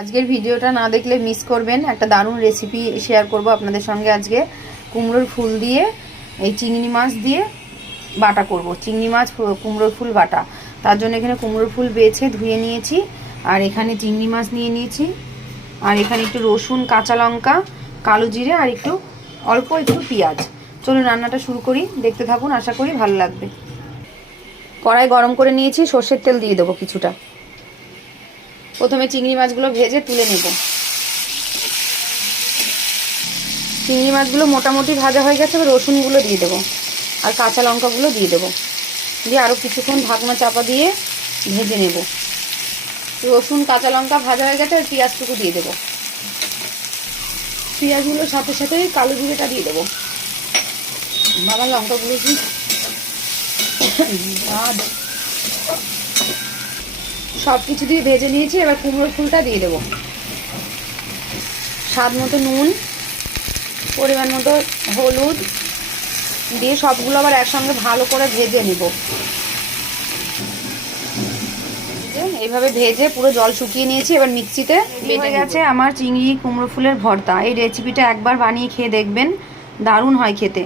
আজকের ভিডিওটা না দেখলে মিস করবেন। একটা দারুণ রেসিপি শেয়ার করব আপনাদের সঙ্গে। আজকে কুমড়োর ফুল দিয়ে এই চিংড়ি মাছ দিয়ে বাটা করব। চিংড়ি মাছ কুমড়োর ফুল বাটা। তার জন্য এখানে কুমড়োর ফুল বেছে ধুয়ে নিয়েছি, আর এখানে চিংড়ি মাছ নিয়ে নিয়েছি, আর এখানে একটু রসুন, কাঁচা লঙ্কা, কালো জিরে আর অল্প একটু পেঁয়াজ। চলুন রান্নাটা শুরু করি, দেখতে থাকুন, আশা করি ভালো লাগবে। কড়াই গরম করে নিয়েছি, সর্ষের তেল দিয়ে দেবো কিছুটা। প্রথমে চিংড়ি মাছগুলো ভেজে তুলে নেব। চিংড়ি মাছগুলো মোটামুটি ভাজা হয়ে গেছে, এবার রসুনগুলো দিয়ে দেবো আর কাঁচা লঙ্কাগুলো দিয়ে দেবো, দিয়ে আরও কিছুক্ষণ ঢাকনা চাপা দিয়ে ভেজে নেব। রসুন কাঁচা লঙ্কা ভাজা হয়ে গেছে, আর পেঁয়াজটুকু দিয়ে দেবো। পেঁয়াজগুলোর সাথে সাথে কালো জিরেটা দিয়ে দেবো। বাবা লঙ্কাগুলো কি সব কিছু দিয়ে ভেজে নিয়েছি। এবার কুমড়োর ফুলটা দিয়ে দেবো। স্বাদ মতো নুন, পরিমাণ মতো হলুদ দিয়ে সবগুলো আবার একসঙ্গে ভালো করে ভেজে নেব। এইভাবে ভেজে পুরো জল শুকিয়ে নিয়েছি। এবার মিক্সিতে বেটে গেছে আমার চিংড়ি কুমড়ো ফুলের ভর্তা। এই রেসিপিটা একবার বানিয়ে খেয়ে দেখবেন, দারুণ হয় খেতে।